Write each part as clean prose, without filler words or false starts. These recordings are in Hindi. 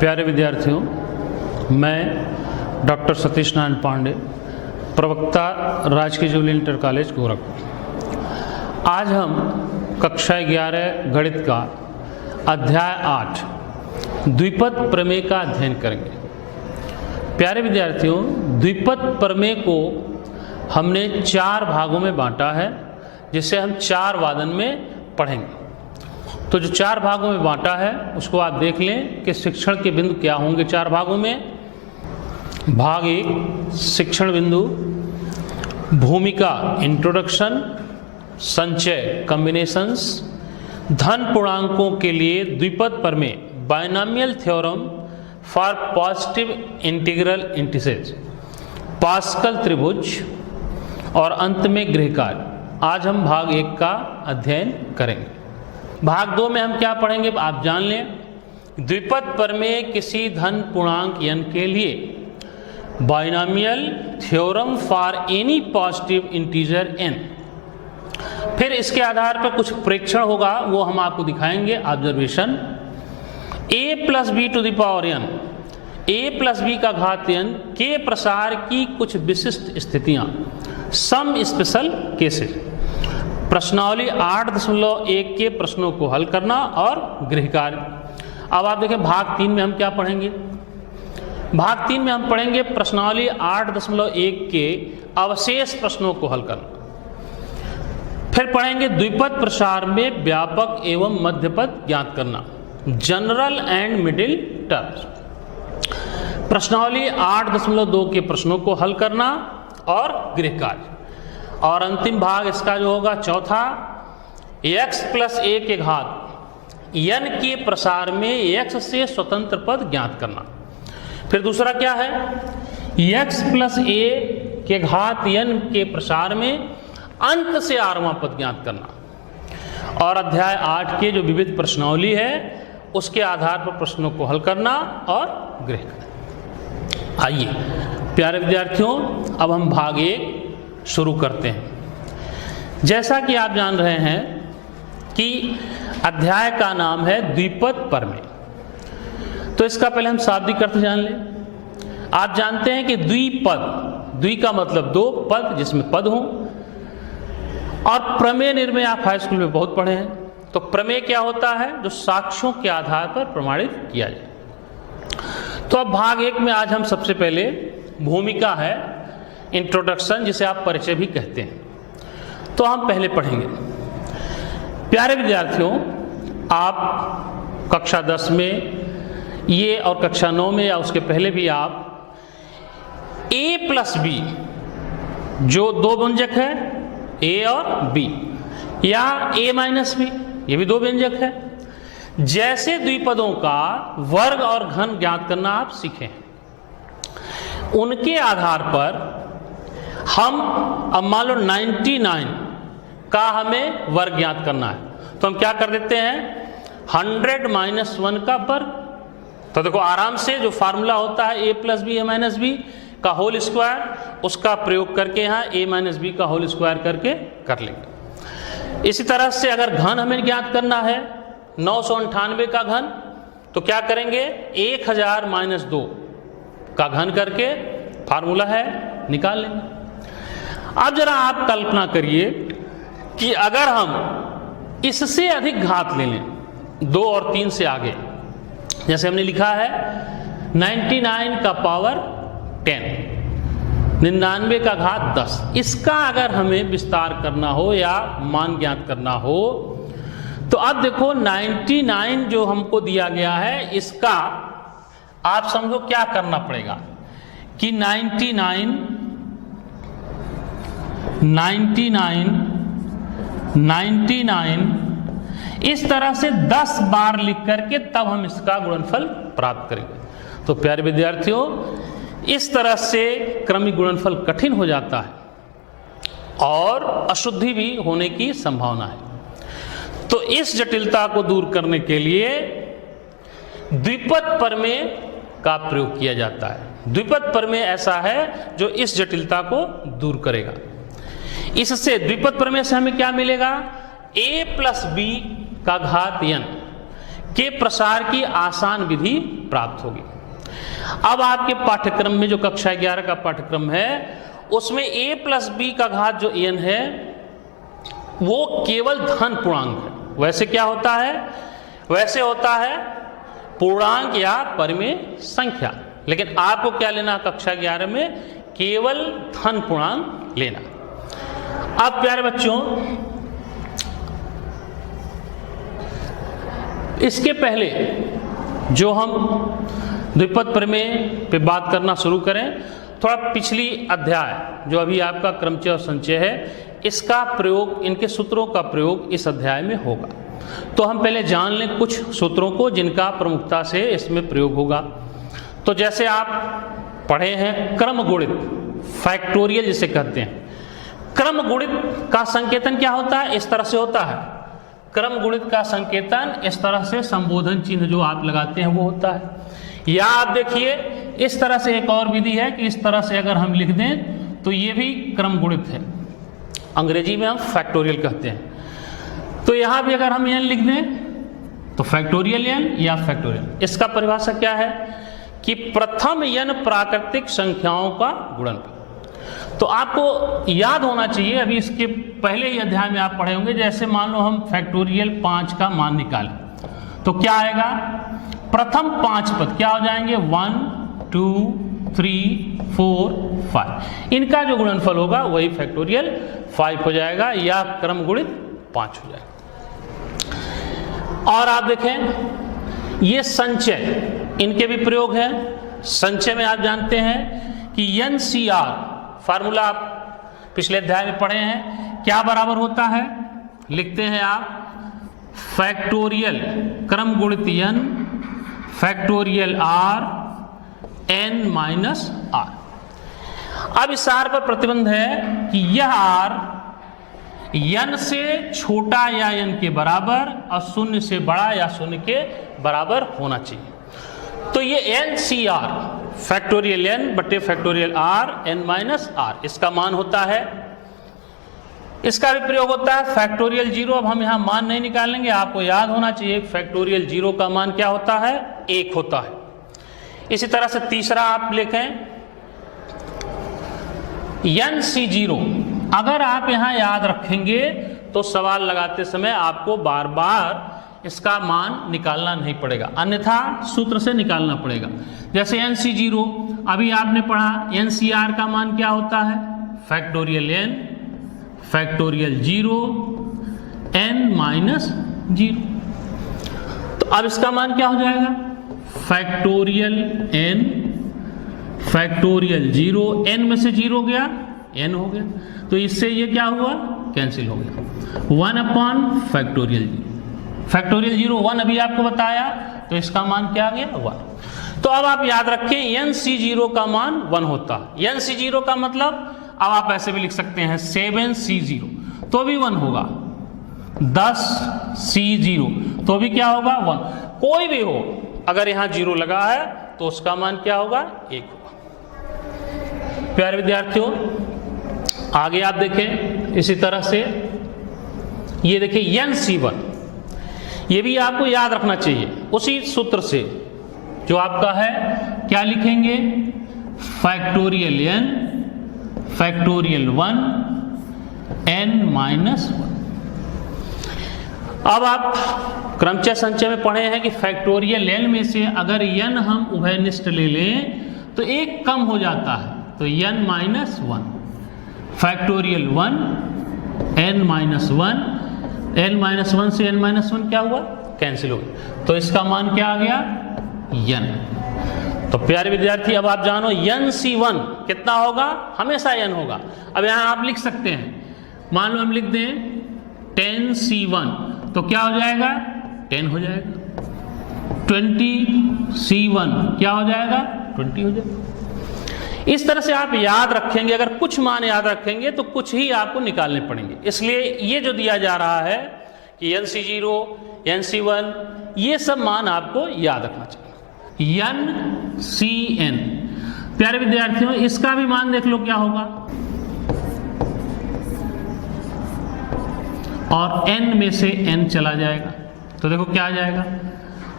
प्यारे विद्यार्थियों, मैं डॉक्टर सतीश नारायण पांडे, प्रवक्ता राजकीय जुबली इंटर कॉलेज गोरखपुर। आज हम कक्षा 11 गणित का अध्याय 8 द्विपद प्रमेय का अध्ययन करेंगे। प्यारे विद्यार्थियों, द्विपद प्रमेय को हमने 4 भागों में बांटा है, जिसे हम 4 वादन में पढ़ेंगे। तो जो 4 भागों में बांटा है उसको आप देख लें कि शिक्षण के बिंदु क्या होंगे 4 भागों में। भाग 1 शिक्षण बिंदु, भूमिका इंट्रोडक्शन, संचय कॉम्बिनेशंस, धन पूर्णांकों के लिए द्विपद प्रमेय binomial theorem for positive integral integers, pascal त्रिभुज और अंत में गृह कार्य। आज हम भाग 1 का अध्ययन करेंगे। भाग 2 में हम क्या पढ़ेंगे आप जान लें। द्विपद प्रमेय किसी धन पूर्णांक n के लिए binomial theorem for any positive integer n। फिर इसके आधार पर कुछ प्रेक्षण होगा, वो हम आपको दिखाएंगे। Observation a + b to the power n, a + b का घात n के प्रसार की कुछ विशिष्ट स्थितियां, सम स्पेशल केसेस। प्रश्नावली 8.1 के प्रश्नों को हल करना और गृह कार्य। अब आप देखें भाग 3 में हम क्या पढ़ेंगे। भाग 3 में हम पढ़ेंगे प्रश्नावली 8.1 के अवशेष प्रश्नों को हल करना। फिर पढ़ेंगे द्विपद प्रसार में व्यापक एवं मध्यपद ज्ञात करना, जनरल एंड मिडिल टर्म्स। प्रश्नावली 8.2 के प्रश्नों को हल करना और गृह कार्य। और अंतिम भाग इसका जो होगा चौथा, x + a के घात n के प्रसार में x से स्वतंत्र पद ज्ञात करना। फिर दूसरा क्या है, x + a के घात n के प्रसार में अंत से आठवां पद ज्ञात करना। और अध्याय 8 के जो विविध प्रश्नावली है उसके आधार पर प्रश्नों को हल करना और गृह करना। आइए प्यारे विद्यार्थियों, अब हम भाग 1 शुरू करते हैं। जैसा कि आप जान रहे हैं कि अध्याय का नाम है द्विपद प्रमेय, तो इसका पहले हम शाब्दिक अर्थ जान लें। आप जानते हैं कि द्विपद, द्वि का मतलब 2, पद जिसमें पद हो, और प्रमेय निर्णय आप हाई स्कूल में बहुत पढ़े हैं। तो प्रमेय क्या होता है, जो साक्ष्यों के आधार पर प्रमाणित किया जाए। तो अब भाग 1 में आज हम सबसे पहले भूमिका है, इंट्रोडक्शन, जिसे आप परिचय भी कहते हैं, तो हम पहले पढ़ेंगे। प्यारे विद्यार्थियों, आप कक्षा 10 में ये और कक्षा 9 में या उसके पहले भी आप a + b, जो 2 व्यंजक है a और b, या a - b, ये भी 2 व्यंजक है, जैसे द्विपदों का वर्ग और घन ज्ञात करना आप सीखे हैं। उनके आधार पर हम, अब मान लो 99 का हमें वर्ग ज्ञात करना है, तो हम क्या कर देते हैं, 100 - 1 का वर्ग। तो देखो आराम से जो फार्मूला होता है a + b a - b का होल स्क्वायर, उसका प्रयोग करके यहाँ a - b का होल स्क्वायर करके कर लेंगे। इसी तरह से अगर घन हमें ज्ञात करना है 998 का घन, तो क्या करेंगे, 1000 - 2 का घन करके फार्मूला है निकाल लेंगे। अब जरा आप कल्पना करिए कि अगर हम इससे अधिक घात ले लें, 2 और 3 से आगे, जैसे हमने लिखा है 99 का पावर 10, 99 का घात 10, इसका अगर हमें विस्तार करना हो या मान ज्ञात करना हो, तो अब देखो 99 जो हमको दिया गया है, इसका आप समझो क्या करना पड़ेगा कि 99 इस तरह से 10 बार लिख करके तब हम इसका गुणनफल प्राप्त करेंगे। तो प्यारे विद्यार्थियों, इस तरह से क्रमिक गुणनफल कठिन हो जाता है और अशुद्धि भी होने की संभावना है। तो इस जटिलता को दूर करने के लिए द्विपद प्रमेय का प्रयोग किया जाता है। द्विपद प्रमेय ऐसा है जो इस जटिलता को दूर करेगा। इससे द्विपद प्रमेय से हमें क्या मिलेगा, a + b का घात n के प्रसार की आसान विधि प्राप्त होगी। अब आपके पाठ्यक्रम में जो कक्षा 11 का पाठ्यक्रम है उसमें a+b का घात जो n है वो केवल धन पूर्णांक है। वैसे क्या होता है, वैसे होता है पूर्णांक या परिमेय संख्या, लेकिन आपको क्या लेना कक्षा 11 में, केवल धन पूर्णांक लेना। अब प्यारे बच्चों, इसके पहले जो हम द्विपद प्रमेय पे बात करना शुरू करें, थोड़ा पिछली अध्याय जो अभी आपका क्रमचय और संचय है, इसका प्रयोग, इनके सूत्रों का प्रयोग इस अध्याय में होगा। तो हम पहले जान लें कुछ सूत्रों को जिनका प्रमुखता से इसमें प्रयोग होगा। तो जैसे आप पढ़े हैं क्रम गुणित, फैक्टोरियल जिसे कहते हैं। क्रम गुणित का संकेतन क्या होता है, इस तरह से होता है। क्रम गुणित का संकेतन इस तरह से संबोधन चिन्ह जो आप लगाते हैं वो होता है। या आप देखिए इस तरह से एक और विधि है कि इस तरह से अगर हम लिख दें तो ये भी क्रम गुणित है, अंग्रेजी में हम फैक्टोरियल कहते हैं। तो यहां भी अगर हम n लिख दें तो फैक्टोरियल n या फैक्टोरियल। इसका परिभाषा क्या है कि प्रथम n प्राकृतिक संख्याओं का गुणनफल। तो आपको याद होना चाहिए, अभी इसके पहले ही अध्याय में आप पढ़े होंगे, जैसे मान लो हम फैक्टोरियल 5 का मान निकालें तो क्या आएगा, प्रथम 5 पद क्या हो जाएंगे, 1 2 3 4 5, इनका जो गुणनफल होगा वही फैक्टोरियल 5 हो जाएगा या क्रम गुणित 5 हो जाएगा। और आप देखें ये संचय, इनके भी प्रयोग है। संचय में आप जानते हैं कि NCR फार्मूला आप पिछले अध्याय में पढ़े हैं, क्या बराबर होता है, लिखते हैं आप फैक्टोरियल क्रम गुणित n factorial r n minus r। अब इस r पर प्रतिबंध है कि यह r n से छोटा या n के बराबर और शून्य से बड़ा या शून्य के बराबर होना चाहिए। तो ये NCR फैक्टोरियल n बटे factorial r n minus r इसका मान होता है। इसका भी प्रयोग होता है फैक्टोरियल 0। अब हम यहां मान नहीं निकालेंगे, आपको याद होना चाहिए फैक्टोरियल 0 का मान क्या होता है, 1 होता है। इसी तरह से तीसरा आप लिखें NC0। अगर आप यहां याद रखेंगे तो सवाल लगाते समय आपको बार बार इसका मान निकालना नहीं पड़ेगा, अन्यथा सूत्र से निकालना पड़ेगा। जैसे NC0 अभी आपने पढ़ा, NCR का मान क्या होता है, factorial n factorial 0 n minus 0। तो अब इसका मान क्या हो जाएगा, फैक्टोरियल n फैक्टोरियल 0, n में से 0 गया n हो गया, तो इससे ये क्या हुआ, कैंसिल हो गया। 1 अपॉन फैक्टोरियल 0, फैक्टोरियल 0 1 अभी आपको बताया, तो इसका मान क्या आ गया, 1। तो अब आप याद रखें NC0 का मान 1 होता है। NC0 का मतलब अब आप ऐसे भी लिख सकते हैं 7C0 तो भी 1 होगा, 10C0 तो भी क्या होगा, 1। कोई भी हो अगर यहां 0 लगा है तो उसका मान क्या होगा, 1 होगा। प्यारे विद्यार्थियों आगे आप देखें इसी तरह से, ये देखिए NC1, ये भी आपको याद रखना चाहिए उसी सूत्र से जो आपका है, क्या लिखेंगे, factorial n factorial 1 n minus 1। अब आप क्रमचय संचय में पढ़े हैं कि फैक्टोरियल n में से अगर n हम उभयनिष्ठ ले लें तो एक कम हो जाता है, तो n minus 1 factorial 1 n minus 1, n minus 1 से n माइनस 1 क्या हुआ, कैंसिल हो गया, तो इसका मान क्या आ गया, n। तो प्यारे विद्यार्थी अब आप जानो NC1 कितना होगा, हमेशा n होगा। अब यहां आप लिख सकते हैं, मान लो हम लिख दें 10C1 तो क्या हो जाएगा, 10 हो जाएगा। 20C1 क्या हो जाएगा, 20 हो जाएगा। इस तरह से आप याद रखेंगे, अगर कुछ मान याद रखेंगे तो कुछ ही आपको निकालने पड़ेंगे। इसलिए ये जो दिया जा रहा है कि NC0 NC1 ये सब मान आपको याद रखना चाहिए। NCN प्यारे विद्यार्थियों इसका भी मान देख लो क्या होगा, और n में से n चला जाएगा तो देखो क्या आ जाएगा,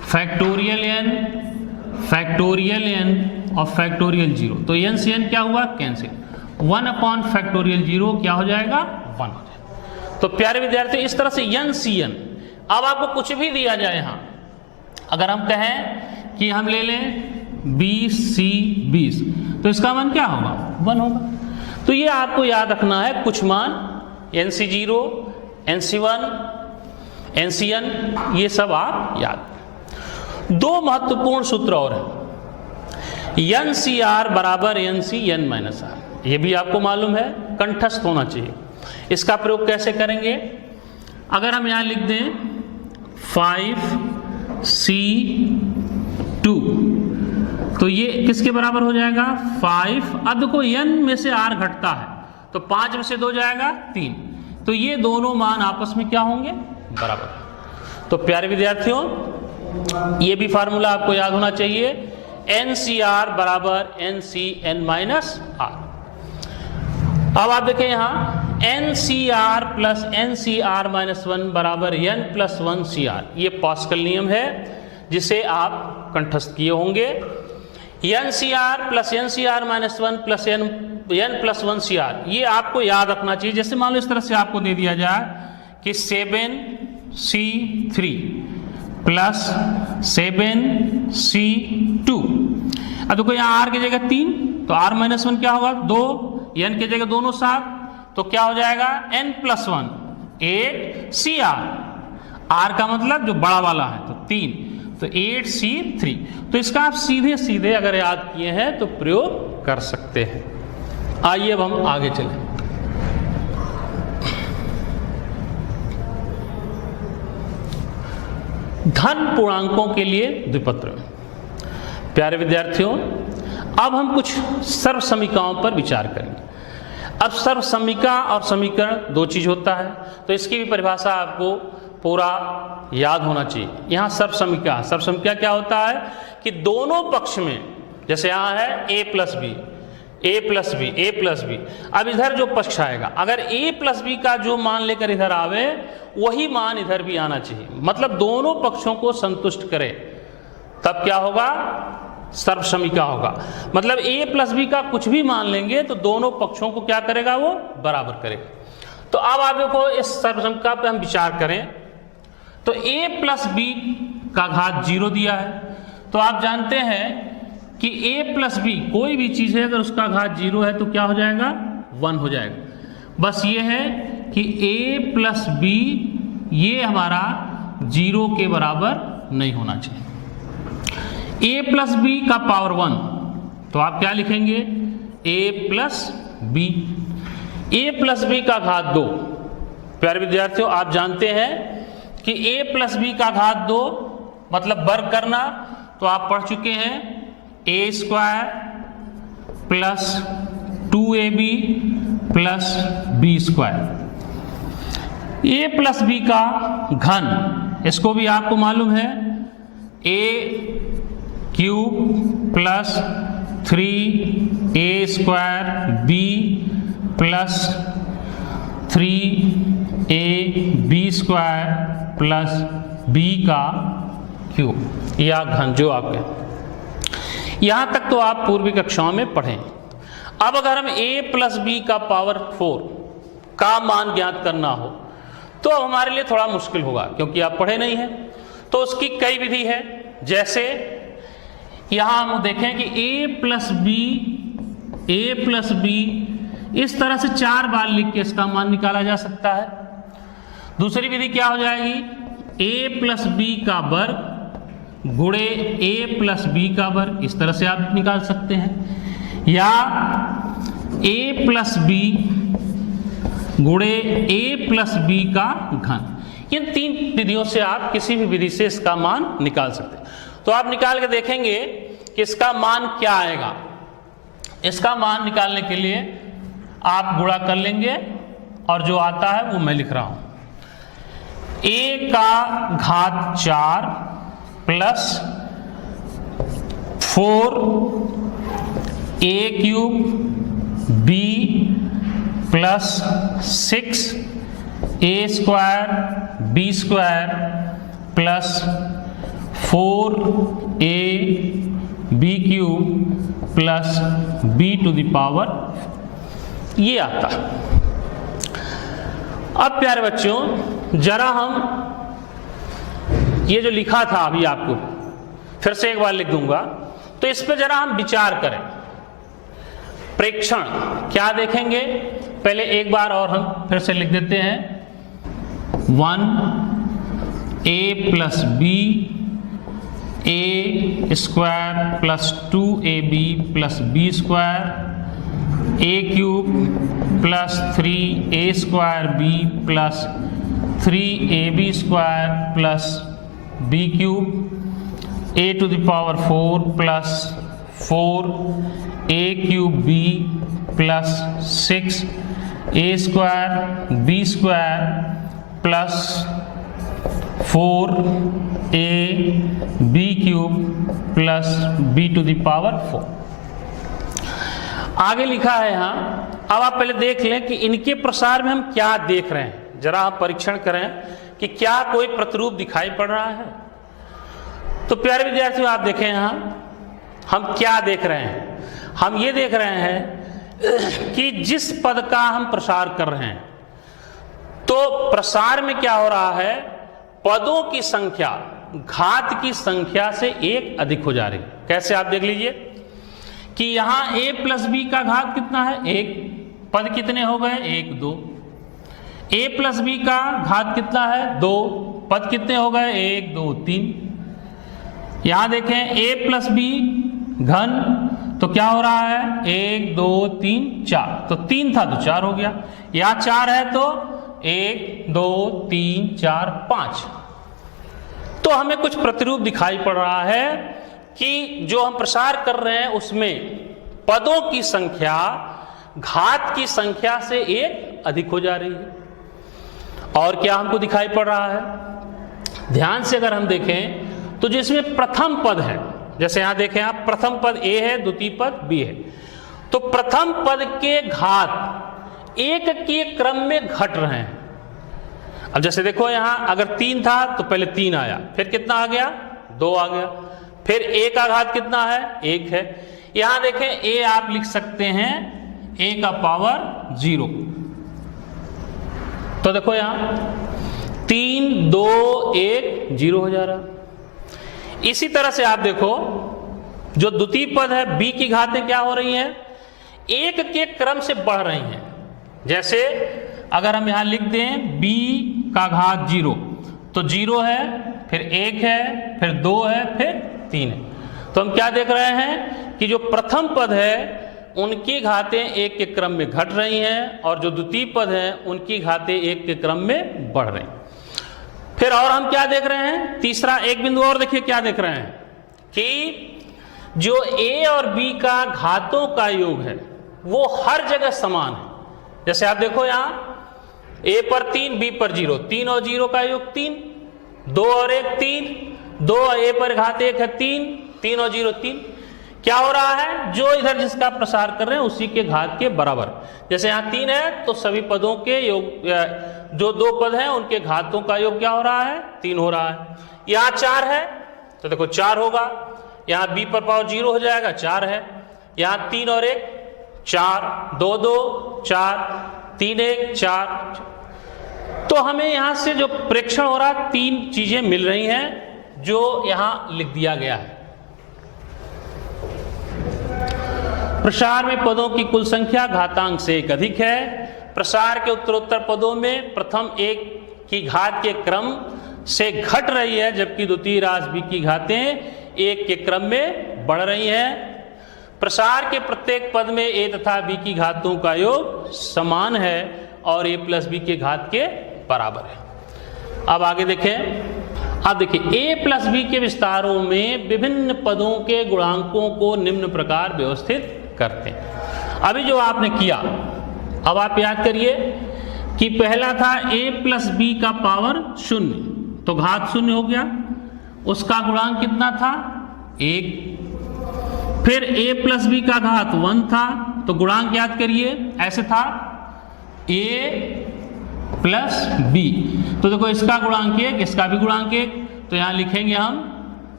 फैक्टोरियल n और फैक्टोरियल 0, तो n से n क्या हुआ, कैंसिल, 1 अपॉन फैक्टोरियल 0 क्या हो जाएगा, 1 हो जाएगा। तो प्यारे विद्यार्थी इस तरह से n सी n, अब आपको कुछ भी दिया जाए यहाँ, अगर हम कहें कि हम ले लें 20 C 20, तो इसका मान क्या होगा, 1 होगा। तो ये आपको याद रखना है, कुछ मान NC0, NC1, NCN, ये सब आप याद। दो महत्वपूर्ण सूत्र और हैं, NCR बराबर NCN माइनस R, ये भी आपको मालूम है, कंठस्थ होना चाहिए। इसका प्रयोग कैसे करेंगे, अगर हम यहाँ लिख दें 5C2, तो ये किसके बराबर हो जाएगा, 5, अब देखो n में से r घटता है, तो 5 में से 2 जाएगा 3, तो ये दोनों मान आपस में क्या होंगे, बराबर। तो प्यारे विद्यार्थियों ये भी फार्मूला आपको याद होना चाहिए, NCR बराबर NCN माइनस R। अब आप देखें यहाँ NCR प्लस NCR माइनस 1 बराबर N प्लस 1 CR, ये पास्कल नियम है जिसे आप कंठस्थ किए होंगे। NCR plus NCR minus 1 plus N plus 1 CR, ये आपको याद रखना चाहिए। जैसे मान लो इस तरह से आपको दे दिया जाए कि 7C3 प्लस 7C2, अब देखो यहाँ R की जगह 3, तो R माइनस 1 क्या होगा, 2, N की जगह दोनों 7, तो क्या हो जाएगा N प्लस 1 8CR, R का मतलब जो बड़ा वाला है तो 3, तो 8C3। तो इसका आप सीधे सीधे अगर याद किए हैं तो प्रयोग कर सकते हैं। आइए अब हम आगे चलें। धन पूर्णांकों के लिए द्विपत्र। प्यारे विद्यार्थियों अब हम कुछ सर्व समीकरणों पर विचार करेंगे। अब सर्व समीकरण और समीकरण दो चीज होता है, तो इसकी भी परिभाषा आपको पूरा याद होना चाहिए। यहाँ सर्व समीकरण क्या होता है कि दोनों पक्ष में, जैसे यहाँ है a plus B, a plus B, a plus B, अब इधर जो पक्ष आएगा, अगर a प्लस बी का जो मान लेकर इधर आवे वही मान इधर भी आना चाहिए, मतलब दोनों पक्षों को संतुष्ट करे, तब क्या होगा, सर्व समीकरण होगा। मतलब a प्लस बी का कुछ भी मान लेंगे तो दोनों पक्षों को क्या करेगा, वो बराबर करेगा। तो अब आप देखो इस सर्व समीकरण पे हम विचार करें, तो a प्लस बी का घात 0 दिया है, तो आप जानते हैं कि a प्लस बी कोई भी चीज है अगर उसका घात 0 है तो क्या हो जाएगा, 1 हो जाएगा। बस ये है कि a प्लस बी ये हमारा 0 के बराबर नहीं होना चाहिए। a प्लस बी का पावर 1, तो आप क्या लिखेंगे, a plus B, a plus B का घात 2। प्यारे विद्यार्थियों आप जानते हैं कि a प्लस बी का घात 2 मतलब वर्ग करना, तो आप पढ़ चुके हैं a square plus 2ab plus b square. a plus B का घन, इसको भी आपको मालूम है, a cube plus 3a square b plus 3ab square plus b का क्यूब, या घन जो आपके। यहां तक तो आप पूर्वी कक्षाओं में पढ़ें। अब अगर हम a प्लस बी का पावर 4 का मान ज्ञात करना हो तो हमारे लिए थोड़ा मुश्किल होगा, क्योंकि आप पढ़े नहीं हैं। तो उसकी कई विधि है, जैसे यहां हम देखें कि a प्लस बी इस तरह से 4 बार लिख के इसका मान निकाला जा सकता है। दूसरी विधि क्या हो जाएगी, a प्लस बी का वर्ग गुणे a प्लस बी का वर्ग, इस तरह से आप निकाल सकते हैं, या a प्लस बी गुणे a प्लस बी का घन। इन 3 विधियों से आप किसी भी विधि से इसका मान निकाल सकते हैं। तो आप निकाल के देखेंगे कि इसका मान क्या आएगा। इसका मान निकालने के लिए आप गुणा कर लेंगे और जो आता है वो मैं लिख रहा हूं, a का घात 4 plus 4a cube b plus 6a square b square plus 4ab³ plus b⁴ ये आता। अब प्यारे बच्चों जरा हम ये जो लिखा था अभी आपको फिर से एक बार लिख दूंगा, तो इस पे जरा हम विचार करें। प्रेक्षण क्या देखेंगे, पहले एक बार और हम फिर से लिख देते हैं। 1a + b a² plus 2ab plus b² a³ plus 3a² b plus 3ab² plus b³ a⁴ plus 4a³ b plus 6a² b² plus 4ab³ plus b⁴ आगे लिखा है यहाँ। अब आप पहले देख लें कि इनके प्रसार में हम क्या देख रहे हैं, जरा आप परीक्षण करें कि क्या कोई प्रतिरूप दिखाई पड़ रहा है। तो प्यारे विद्यार्थियों आप देखें यहाँ हम क्या देख रहे हैं, हम ये देख रहे हैं कि जिस पद का हम प्रसार कर रहे हैं तो प्रसार में क्या हो रहा है, पदों की संख्या घात की संख्या से एक अधिक हो जा रही है। कैसे आप देख लीजिए कि यहां a + b का घात कितना है, एक। पद कितने हो गए, 1 2। a + b का घात कितना है, 2। पद कितने हो गए, 1 2 3। यहां देखें a + b घन, तो क्या हो रहा है, 1 2 3 4। तो 3 था तो 4 हो गया। यहां 4 है तो 1 2 3 4 5। तो हमें कुछ प्रतिरूप दिखाई पड़ रहा है कि जो हम प्रसार कर रहे हैं उसमें पदों की संख्या घात की संख्या से एक अधिक हो जा रही है। और क्या हमको दिखाई पड़ रहा है, ध्यान से अगर हम देखें तो जिसमें प्रथम पद है, जैसे यहां देखें आप, प्रथम पद a है, द्वितीय पद b है, तो प्रथम पद के घात एक के क्रम में घट रहे हैं। अब जैसे देखो यहां अगर 3 था तो पहले 3 आया, फिर कितना आ गया, 2 आ गया, फिर a का घात कितना है, 1 है। यहां देखें a आप लिख सकते हैं a⁴0। तो देखो यहां 3 2 1 0 हो जा रहा। इसी तरह से आप देखो जो द्वितीय पद है b की घातें क्या हो रही हैं, 1 के क्रम से बढ़ रही हैं। जैसे अगर हम यहां लिख दें b का घात 0, तो 0 है, फिर 1 है, फिर 2 है, फिर 3 है। तो हम क्या देख रहे हैं कि जो प्रथम पद है उनकी घातें 1 के क्रम में घट रही हैं और जो द्वितीय पद है उनकी घातें 1 के क्रम में बढ़ रही हैं। फिर और हम क्या देख रहे हैं, तीसरा एक बिंदु और देखिए क्या देख रहे हैं कि जो a और b का घातों का योग है वो हर जगह समान है। जैसे आप देखो यहां a पर 3 b पर 0, 3 और 0 का योग 3, 2 और 1 3, 2 a पर घात 1 है 3, 3 और 0 3। क्या हो रहा है, जो इधर जिसका प्रसार कर रहे हैं उसी के घात के बराबर। जैसे यहाँ 3 है तो सभी पदों के योग, जो 2 पद हैं उनके घातों का योग क्या हो रहा है, 3 हो रहा है। यहाँ 4 है तो देखो 4 होगा, यहाँ b पर पावर 0 हो जाएगा, 4 है। यहाँ 3 और 1 4, 2 2 4, 3 1 4। तो हमें यहां से जो प्रेक्षण हो रहा है 3 चीजें मिल रही हैं जो यहां लिख दिया गया है। प्रसार में पदों की कुल संख्या घातांक से 1 अधिक है। प्रसार के उत्तरोत्तर पदों में प्रथम 1 की घात के क्रम से घट रही है जबकि द्वितीय राशि b की घातें 1 के क्रम में बढ़ रही हैं। प्रसार के प्रत्येक पद में a तथा b की घातों का योग समान है और a + b के घात के बराबर है। अब आगे देखें, अब देखिए a + b के विस्तारों में विभिन्न पदों के गुणांकों को निम्न प्रकार व्यवस्थित करते हैं। अभी जो आपने किया, अब आप याद करिए कि पहला था a + b का पावर 0, तो घात 0 हो गया, उसका गुणांक कितना था, 1। फिर a + b का घात 1 था, तो गुणांक याद करिए ऐसे था a + b। तो देखो इसका गुणांक 1, इसका भी गुणांक 1, तो यहां लिखेंगे हम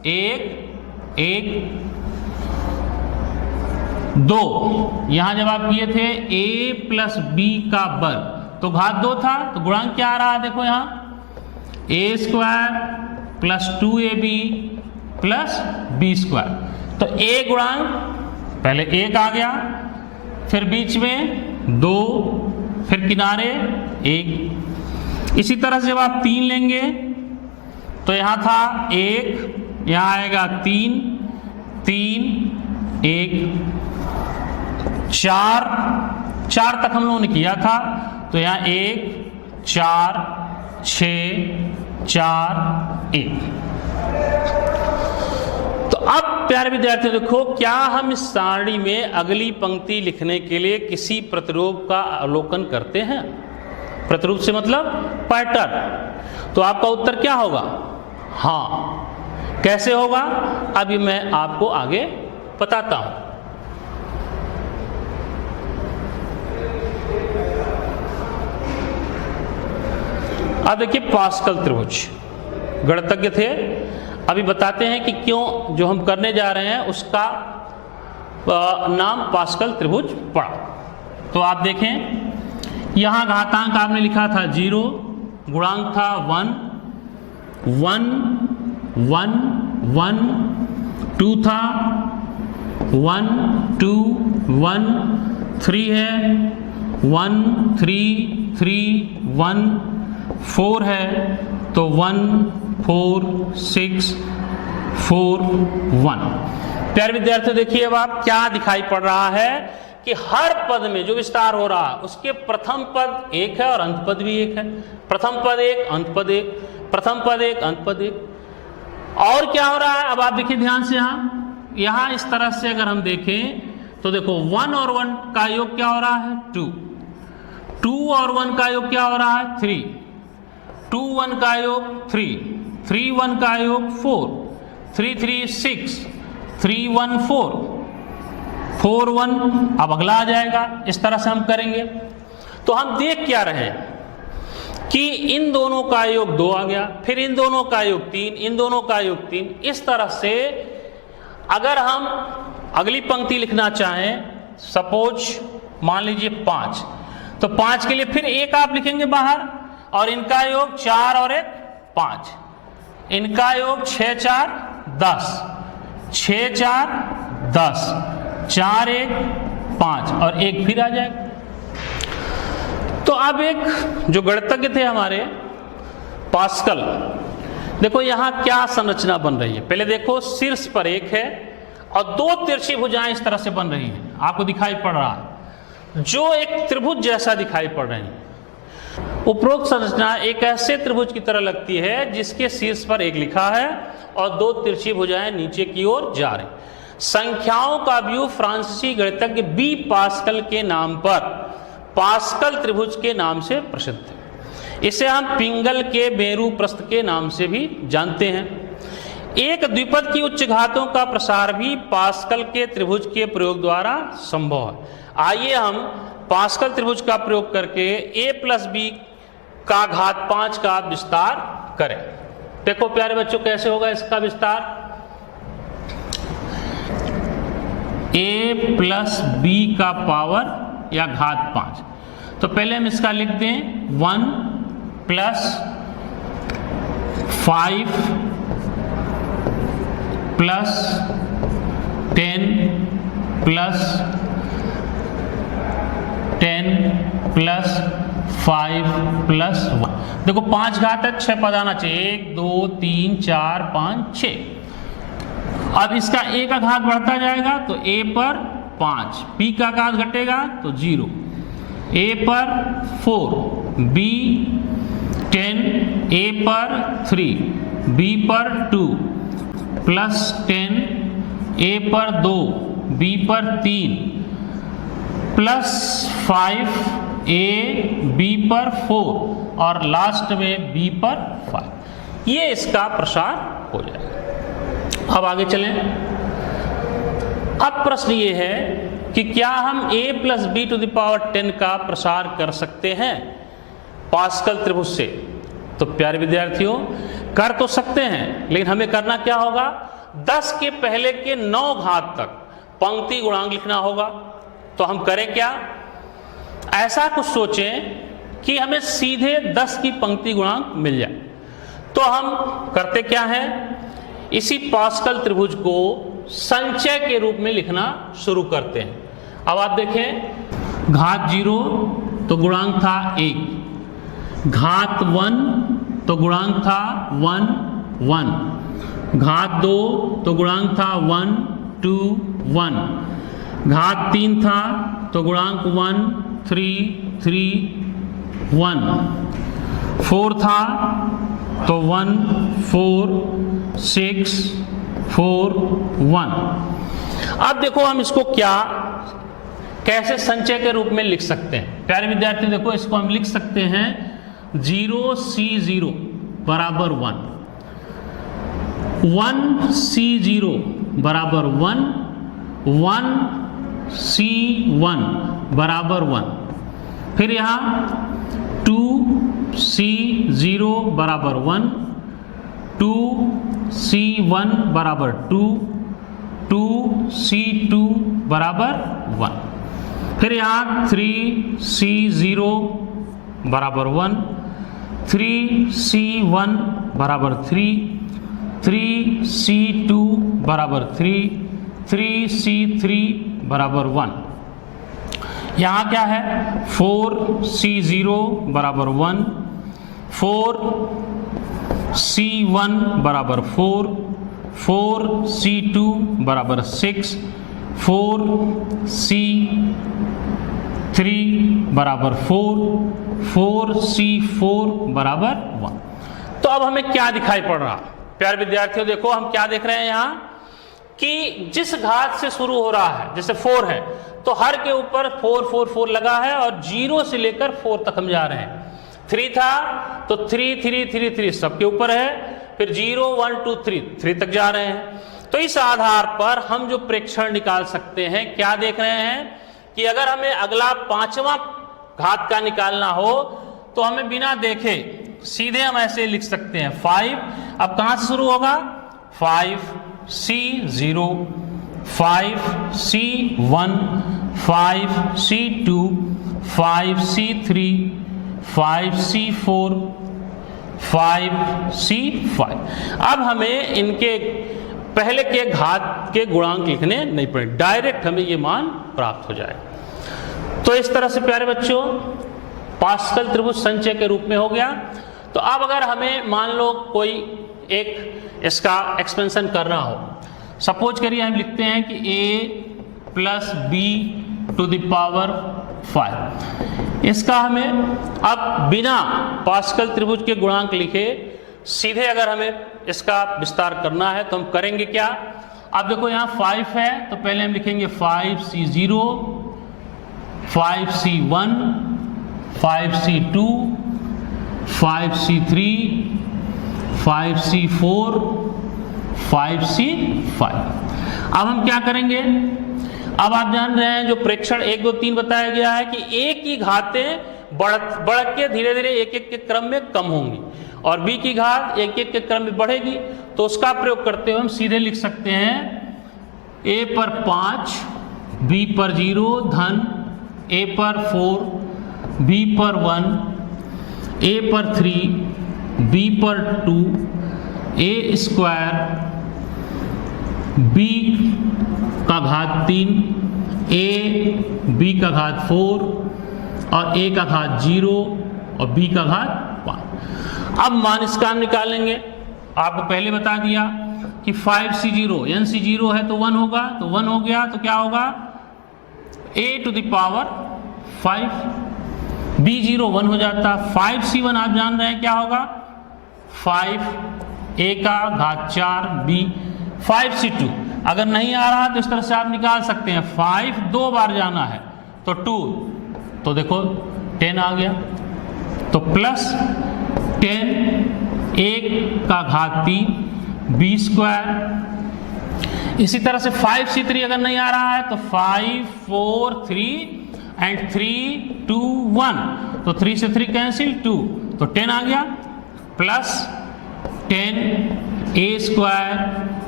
1 1 2, यहां जब आप किए थे a प्लस बी का वर्ग तो घात 2 था, तो गुणांक क्या आ रहा है देखो यहां a square plus 2ab plus b square. तो a गुणांक पहले 1 आ गया, फिर बीच में 2, फिर किनारे 1। इसी तरह से जब आप 3 लेंगे तो यहां था 1, यहां आएगा 3 3 1 4 4 तक हम लोगों ने किया था, तो यहां 1 4 6 4 1। तो अब प्यारे विद्यार्थियों देखो, क्या हम इस सारणी में अगली पंक्ति लिखने के लिए किसी प्रतिरूप का अवलोकन करते हैं? प्रतिरूप से मतलब पैटर्न। तो आपका उत्तर क्या होगा? हाँ। कैसे होगा अभी मैं आपको आगे बताता हूं। अब देखिए पास्कल त्रिभुज, गणितज्ञ थे, अभी बताते हैं कि क्यों जो हम करने जा रहे हैं उसका नाम पास्कल त्रिभुज पड़ा। तो आप देखें यहां घातांक आपने लिखा था 0, गुणांक था 1 1 1 1 2 था 1 2 1 3 है 1 3 3 1 4 है, तो 1 4 6 4 1। प्यारे विद्यार्थियों देखिए अब आप क्या दिखाई पड़ रहा है कि हर पद में जो विस्तार हो रहा है उसके प्रथम पद 1 है और अंत पद भी 1 है। प्रथम पद 1 अंत पद 1, प्रथम पद 1 अंत पद 1। और क्या हो रहा है अब आप देखिए ध्यान से, यहां इस तरह से अगर हम देखें तो देखो 1 और 1 का योग क्या हो रहा है 2, 2 और 1 का योग क्या हो रहा है 3, 2 1 का योग 3, 3 1 का योग 4, 3 3 6, 3 1 4, 4 1 अब अगला आ जाएगा। इस तरह से हम करेंगे तो हम देख क्या रहे हैं कि इन दोनों का योग 2 आ गया, फिर इन दोनों का योग 3, इन दोनों का योग 3। इस तरह से अगर हम अगली पंक्ति लिखना चाहें, सपोज मान लीजिए 5, तो 5 के लिए फिर 1 आप लिखेंगे बाहर और इनका योग 4 और 1 5, इनका योग 6 4 10, 6 4 10, 4 1 5 और 1 फिर आ जाएगा। तो अब एक जो गणितज्ञ थे हमारे पास्कल, देखो यहां क्या संरचना बन रही है। पहले देखो शीर्ष पर 1 है और 2 तिरछी भुजाएं इस तरह से बन रही हैं, आपको दिखाई पड़ रहा है, जो एक त्रिभुज जैसा दिखाई पड़ रही है। उपरोक्त संरचना एक ऐसे त्रिभुज की तरह लगती है जिसके शीर्ष पर 1 लिखा है और 2 तिरछी भुजाएं नीचे की ओर जा रही। संख्याओं का व्यू फ्रांसीसी गणितज्ञ बी पास्कल के नाम पर पास्कल त्रिभुज के नाम से प्रसिद्ध है। इसे हम पिंगल के मेरू प्रस्थ के नाम से भी जानते हैं। एक द्विपद की उच्च घातों का प्रसार भी पास्कल के त्रिभुज के प्रयोग द्वारा संभव है। आइए हम पास्कल त्रिभुज का प्रयोग करके a प्लस बी का घात 5 का विस्तार करें। देखो प्यारे बच्चों कैसे होगा इसका विस्तार, a प्लस बी का पावर या घात 5। तो पहले हम इसका लिख दें 1 plus 5 plus 10 plus 10 plus 5 plus 1। देखो 5 घात है, 6 पद आना चाहिए, 1 2 3 4 5 6। अब इसका a का घात बढ़ता जाएगा तो a पर 5, b का घात घटेगा तो 0, a पर 4, b 10, a पर 3, b पर 2 प्लस 10, a पर 2, b पर 3 प्लस 5, a b पर 4 और लास्ट में b पर 5। ये इसका प्रसार हो जाएगा। अब आगे चलें। अब प्रश्न ये है कि क्या हम a plus B to the power 10 का प्रसार कर सकते हैं पास्कल त्रिभुज से? तो प्यारे विद्यार्थियों कर तो सकते हैं, लेकिन हमें करना क्या होगा, 10 के पहले के 9 घात तक पंक्ति गुणांक लिखना होगा। तो हम करें क्या, ऐसा कुछ सोचें कि हमें सीधे 10 की पंक्ति गुणांक मिल जाए। तो हम करते क्या है, इसी पास्कल त्रिभुज को संचय के रूप में लिखना शुरू करते हैं। अब आप देखें, घात 0 तो गुणांक था 1, घात 1 तो गुणांक था 1 1, घात 2 तो गुणांक था 1 2 1, घात 3 था तो गुणांक 1 3 3 1, 4 था तो 1 4 6 4 1। अब देखो हम इसको कैसे संचय के रूप में लिख सकते हैं। प्यारे विद्यार्थी देखो, इसको हम लिख सकते हैं 0C0 बराबर 1, 1C0 बराबर 1, 1C1 बराबर 1, फिर यहाँ 2C0 बराबर 1, 2C1 बराबर 2, 2C2 बराबर 1, फिर यहाँ 3C0 बराबर 1, 3C1 बराबर 3, 3C2 बराबर 3, 3C3 बराबर 1। यहाँ क्या है, 4C0 बराबर 1, 4C1 बराबर 4, 4C2 बराबर 6, 4C3 बराबर 4, 4C4 बराबर 1। तो अब हमें क्या दिखाई पड़ रहा, प्यारे विद्यार्थियों देखो हम क्या देख रहे हैं यहाँ कि जिस घात से शुरू हो रहा है, जैसे 4 है तो हर के ऊपर 4 4 4 लगा है और 0 से लेकर 4 तक हम जा रहे हैं। 3 था तो 3 3 3 3 सबके ऊपर है, फिर 0 1 2 3 3 तक जा रहे हैं। तो इस आधार पर हम जो प्रेक्षण निकाल सकते हैं, क्या देख रहे हैं कि अगर हमें अगला 5वां घात का निकालना हो तो हमें बिना देखे सीधे हम ऐसे लिख सकते हैं 5। अब कहां से शुरू होगा, 5C0, 5C1, 5C2, 5C3, 5C4, 5C5। अब हमें इनके पहले के घात के गुणांक लिखने नहीं पड़े, डायरेक्ट हमें ये मान प्राप्त हो जाए। तो इस तरह से प्यारे बच्चों पास्कल त्रिभुज संचय के रूप में हो गया। तो अब अगर हमें मान लो कोई एक इसका एक्सपेंशन करना हो, सपोज करिए हम लिखते हैं कि a plus B to the power 5। इसका हमें अब बिना पास्कल त्रिभुज के गुणांक लिखे सीधे अगर हमें इसका विस्तार करना है तो हम करेंगे क्या। अब देखो यहाँ 5 है तो पहले हम लिखेंगे 5C0, 5C1, 5C2, 5C3, 5C4, 5C5। अब हम क्या करेंगे, अब आप जान रहे हैं जो प्रेक्षण 1 2 3 बताया गया है कि a की घातें बढ़ के धीरे धीरे एक एक के क्रम में कम होंगी और b की घात एक एक के क्रम में बढ़ेगी। तो उसका प्रयोग करते हुए हम सीधे लिख सकते हैं a पर 5, b पर 0 धन a पर 4, b पर 1, a पर 3, b पर 2, a स्क्वायर, b का घात 3, a b का घात 4 और a का घात 0 और b का घात 5। अब मान इसका हम निकालेंगे। आपको पहले बता दिया कि 5C0 NC0 है तो 1 होगा, तो 1 हो गया तो क्या होगा a to the power 5, b0 1 हो जाता। 5C1 आप जान रहे हैं क्या होगा 5 a का घात 4 b। 5C2 अगर नहीं आ रहा तो इस तरह से आप निकाल सकते हैं 5 2 बार जाना है तो 2, तो देखो 10 आ गया। तो प्लस 10 1 का घात 3 b स्क्वायर। इसी तरह से 5C3 अगर नहीं आ रहा है तो 5 4 3 एंड 3 2 1, तो 3 से 3 कैंसिल 2, तो 10 आ गया। Plus 10 a square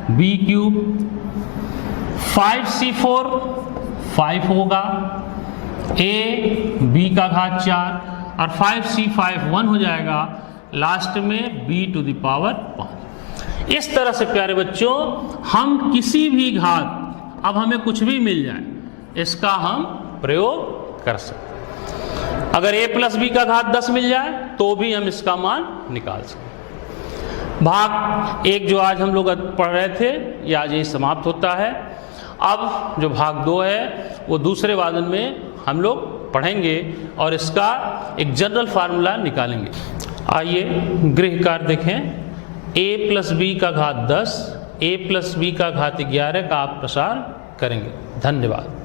b cube, 5c4 5 होगा, a b का घात 4 और 5c5 1 हो जाएगा, लास्ट में b टू द पावर 5। इस तरह से प्यारे बच्चों हम किसी भी घात, अब हमें कुछ भी मिल जाए, इसका हम प्रयोग कर सकते। अगर a प्लस बी का घात 10 मिल जाए तो भी हम इसका मान निकाल सकते। भाग 1 जो आज हम लोग पढ़ रहे थे ये आज यही समाप्त होता है। अब जो भाग 2 है वो दूसरे वादन में हम लोग पढ़ेंगे और इसका एक जनरल फार्मूला निकालेंगे। आइए गृह कार्य देखें। a प्लस बी का घात 10, a प्लस बी का घात 11 का आप प्रसार करेंगे। धन्यवाद।